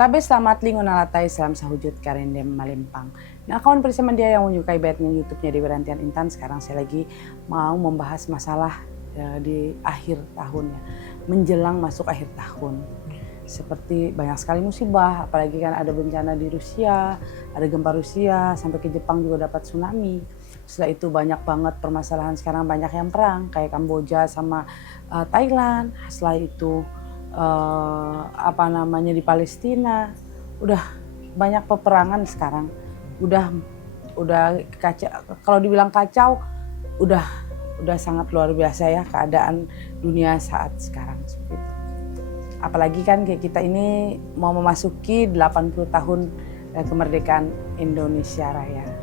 Tabe selamat lingon alatai salam sahujud karendem malempang. Nah kawan bersama dia yang menyukai baitnya YouTube-nya di Berantian Intan, sekarang saya lagi mau membahas masalah di akhir tahun ya, menjelang masuk akhir tahun. Seperti banyak sekali musibah, apalagi kan ada bencana di Rusia, ada gempa Rusia, sampai ke Jepang juga dapat tsunami. Setelah itu banyak banget permasalahan, sekarang banyak yang perang kayak Kamboja sama Thailand. Setelah itu di Palestina udah banyak peperangan sekarang, udah kacau. Kalau dibilang kacau udah sangat luar biasa ya keadaan dunia saat sekarang seperti itu. Apalagi kan kayak kita ini mau memasuki 80 tahun kemerdekaan Indonesia Raya.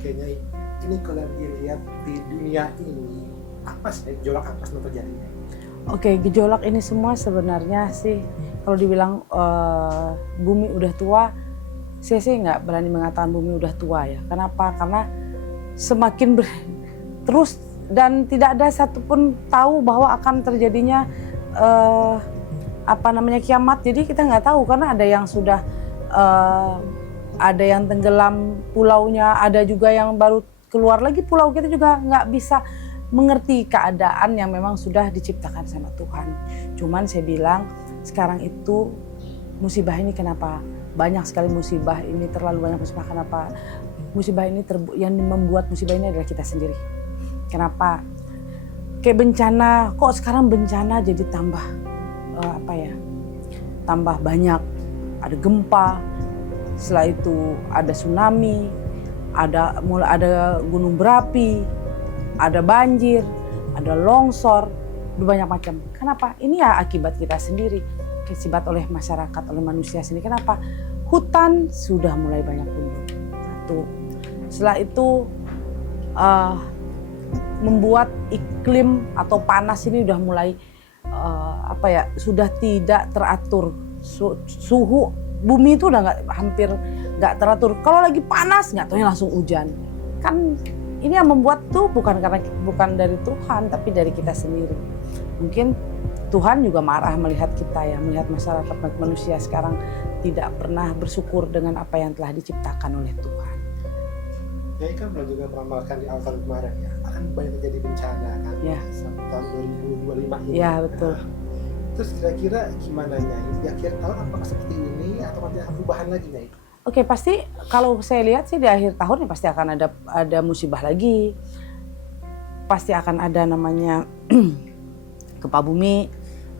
Oke, Nyai, ini kalau dilihat di dunia ini, apa sih gejolak apa yang terjadi? Oke, gejolak ini semua sebenarnya sih kalau dibilang bumi udah tua, saya sih nggak berani mengatakan bumi udah tua ya. Kenapa? Karena semakin terus dan tidak ada satupun tahu bahwa akan terjadinya kiamat. Jadi kita nggak tahu karena ada yang sudah ada yang tenggelam pulaunya, ada juga yang baru keluar lagi pulau. Kita juga nggak bisa mengerti keadaan yang memang sudah diciptakan sama Tuhan. Cuman saya bilang sekarang itu musibah ini kenapa banyak sekali musibah ini, terlalu banyak musibah. Kenapa musibah ini yang membuat musibah ini adalah kita sendiri. Kenapa? Kayak bencana, kok sekarang bencana jadi tambah tambah banyak. Ada gempa, setelah itu ada tsunami, ada gunung berapi, ada banjir, ada longsor, banyak macam. Kenapa? Ini ya akibat kita sendiri, akibat oleh masyarakat, oleh manusia sendiri. Kenapa? Hutan sudah mulai banyak tumbuh. Satu. Setelah itu membuat iklim atau panas ini udah mulai sudah tidak teratur. Suhu bumi itu udah hampir nggak teratur. Kalau lagi panas nggak tahunya langsung hujan. Kan ini yang membuat tuh bukan dari Tuhan tapi dari kita sendiri. Mungkin Tuhan juga marah melihat kita ya, melihat masyarakat manusia sekarang tidak pernah bersyukur dengan apa yang telah diciptakan oleh Tuhan. Nyai kan juga meramalkan di awal tahun kemarin ya, akan banyak terjadi bencana kan ya. Sampai tahun 2025 ini. Ya betul. Terus kira-kira gimana Nyai? Di akhir tahun apakah seperti ini atau nanti akan perubahan lagi Nyai? Oke, pasti kalau saya lihat sih di akhir tahun ya pasti akan ada musibah lagi. Pasti akan ada namanya gempa bumi,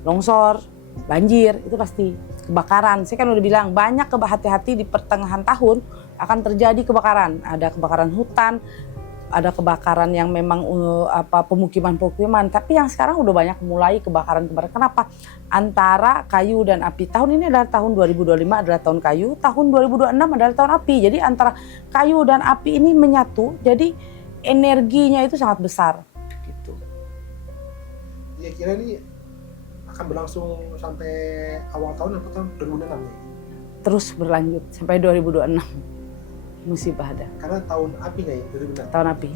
longsor, banjir, itu pasti. Kebakaran, saya kan udah bilang banyak hati-hati di pertengahan tahun akan terjadi kebakaran. Ada kebakaran hutan, ada kebakaran yang memang pemukiman-pemukiman, tapi yang sekarang udah banyak mulai kebakaran. Kenapa? Antara kayu dan api. Tahun ini adalah tahun 2025 adalah tahun kayu, tahun 2026 adalah tahun api. Jadi antara kayu dan api ini menyatu, jadi energinya itu sangat besar. Gitu. Ya kira ini akan berlangsung sampai awal tahun atau tahun 2026 nih? Terus berlanjut sampai 2026. Musibah ada. Karena tahun api nih, 2026. Tahun api.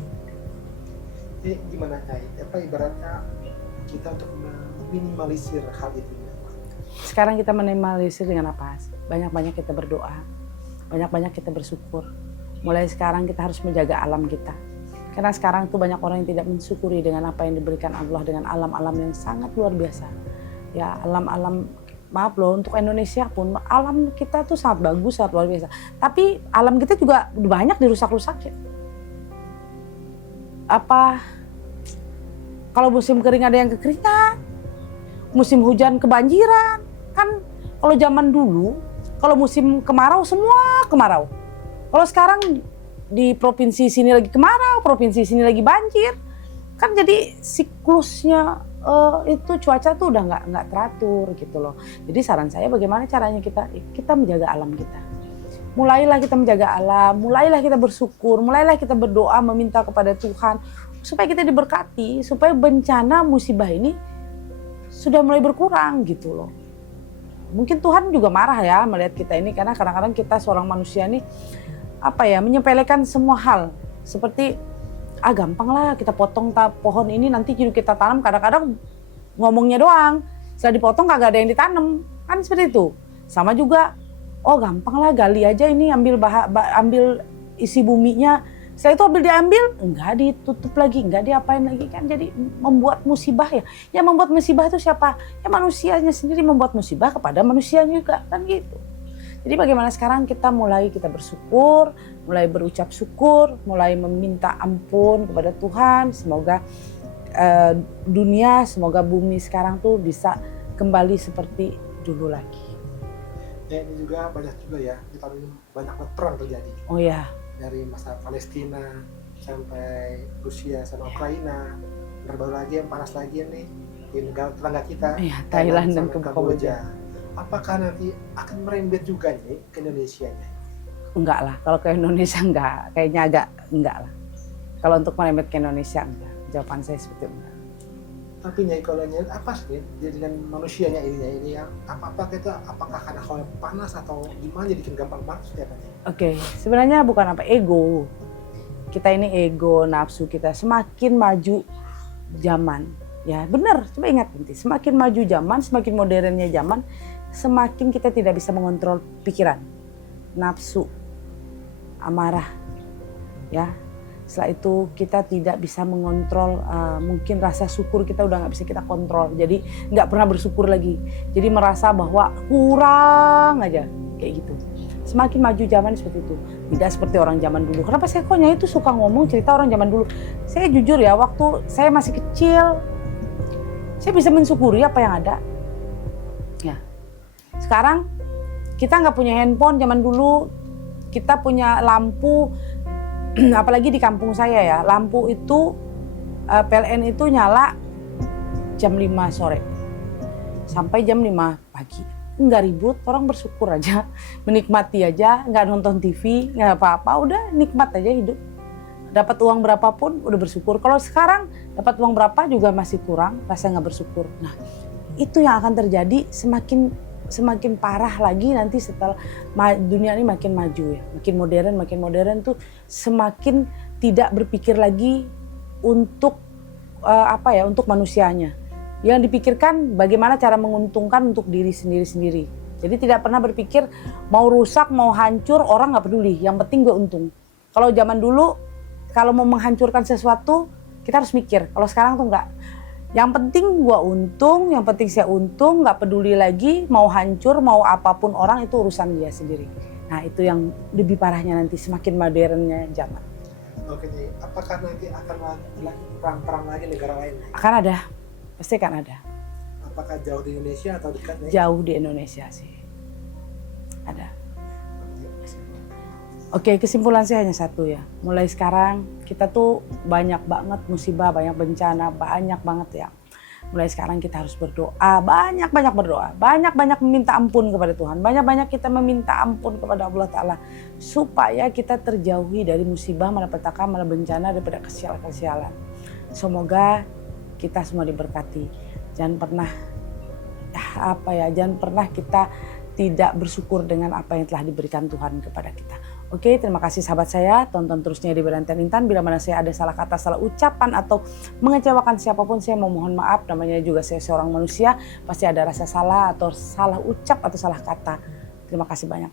Gimana Nyai? Ibaratnya kita untuk meminimalisir hal itu. Sekarang kita minimalisir dengan apa? Banyak-banyak kita berdoa, banyak-banyak kita bersyukur. Mulai sekarang kita harus menjaga alam kita. Karena sekarang tuh banyak orang yang tidak mensyukuri dengan apa yang diberikan Allah, dengan alam-alam yang sangat luar biasa. Ya alam-alam, maaf loh untuk Indonesia pun alam kita tuh sangat bagus, sangat luar biasa. Tapi alam kita juga banyak dirusak-rusakin. Kalau musim kering ada yang kekeringan, musim hujan kebanjiran. Kan kalau zaman dulu, kalau musim kemarau semua kemarau. Kalau sekarang di provinsi sini lagi kemarau, provinsi sini lagi banjir. kan jadi siklusnya itu cuaca tuh udah nggak teratur gitu loh. Jadi saran saya bagaimana caranya kita menjaga alam kita. Mulailah kita menjaga alam, mulailah kita bersyukur, mulailah kita berdoa meminta kepada Tuhan supaya kita diberkati, supaya bencana musibah ini sudah mulai berkurang gitu loh. Mungkin Tuhan juga marah ya melihat kita ini karena kadang-kadang kita seorang manusia nih menyepelekan semua hal. Seperti gampang lah kita potong pohon ini nanti kita tanam, kadang-kadang ngomongnya doang. Setelah dipotong kagak ada yang ditanam, kan seperti itu. Sama juga gampang lah gali aja ini, ambil isi buminya. Setelah itu diambil, enggak ditutup lagi, enggak diapain lagi, kan jadi membuat musibah ya. Yang membuat musibah itu siapa? Ya manusianya sendiri membuat musibah kepada manusia juga, kan gitu. Jadi bagaimana sekarang kita bersyukur, mulai berucap syukur, mulai meminta ampun kepada Tuhan. Semoga semoga bumi sekarang tuh bisa kembali seperti dulu lagi. Ya ini juga banyak juga ya, di tahun ini banyak perang terjadi. Oh ya. Dari masa Palestina sampai Rusia sama Ukraina. Terbaru lagi yang panas lagi nih di negara tetangga kita, Thailand dan Kamboja. Apakah nanti akan merembet juga nih ke Indonesia nya? Enggak lah, kalau ke Indonesia enggak, kayaknya agak enggak lah. Kalau untuk merembet ke Indonesia enggak, jawaban saya seperti enggak. Tapi Nyai kalau Nyai apa sih dengan manusianya ini yang apakah karena hawa panas atau gimana jadi gampang banget setiap hari? Oke, sebenarnya bukan ego. Kita ini ego, nafsu kita semakin maju zaman. Ya benar, coba ingat nanti, semakin maju zaman, semakin modernnya zaman, semakin kita tidak bisa mengontrol pikiran, nafsu, amarah, ya. Setelah itu kita tidak bisa mengontrol, mungkin rasa syukur kita udah nggak bisa kita kontrol. Jadi nggak pernah bersyukur lagi. Jadi merasa bahwa kurang aja, kayak gitu. Semakin maju zaman seperti itu. Tidak seperti orang zaman dulu. Kenapa saya kok Nyai itu suka ngomong cerita orang zaman dulu? Saya jujur ya, waktu saya masih kecil, saya bisa mensyukuri apa yang ada. Ya. Sekarang kita nggak punya handphone zaman dulu. Kita punya lampu. Apalagi di kampung saya ya, lampu itu PLN itu nyala jam 5 sore sampai jam 5 pagi. Nggak ribut, orang bersyukur aja, menikmati aja, nggak nonton TV, nggak apa-apa, udah nikmat aja hidup. Dapat uang berapapun udah bersyukur. Kalau sekarang dapat uang berapa juga masih kurang, rasa nggak bersyukur. Nah itu yang akan terjadi semakin parah lagi nanti setelah dunia ini makin maju ya, makin modern tuh semakin tidak berpikir lagi untuk untuk manusianya. Yang dipikirkan bagaimana cara menguntungkan untuk diri sendiri. Jadi tidak pernah berpikir mau rusak, mau hancur, orang nggak peduli. Yang penting gue untung. Kalau zaman dulu kalau mau menghancurkan sesuatu kita harus mikir. Kalau sekarang tuh enggak. Yang penting gua untung, yang penting saya untung, nggak peduli lagi mau hancur, mau apapun orang itu urusan dia sendiri. Nah itu yang lebih parahnya nanti semakin modernnya zaman. Oke, apakah nanti akan lagi perang-perang lagi negara lain? Akan ada, pasti akan ada. Apakah jauh di Indonesia atau dekat? Jauh di Indonesia sih, ada. Oke, kesimpulan saya hanya satu ya. Mulai sekarang kita tuh banyak banget musibah, banyak bencana, banyak banget ya. Mulai sekarang kita harus berdoa, banyak-banyak berdoa, banyak-banyak meminta ampun kepada Tuhan, banyak-banyak kita meminta ampun kepada Allah Ta'ala supaya kita terjauhi dari musibah, malapetaka, bencana, daripada kesialan-kesialan. Semoga kita semua diberkati. Jangan pernah kita tidak bersyukur dengan apa yang telah diberikan Tuhan kepada kita. Oke, terima kasih sahabat saya. Tonton terusnya di Berantai Intan. Bila mana saya ada salah kata, salah ucapan atau mengecewakan siapapun, saya memohon maaf. Namanya juga saya seorang manusia. Pasti ada rasa salah atau salah ucap atau salah kata. Terima kasih banyak.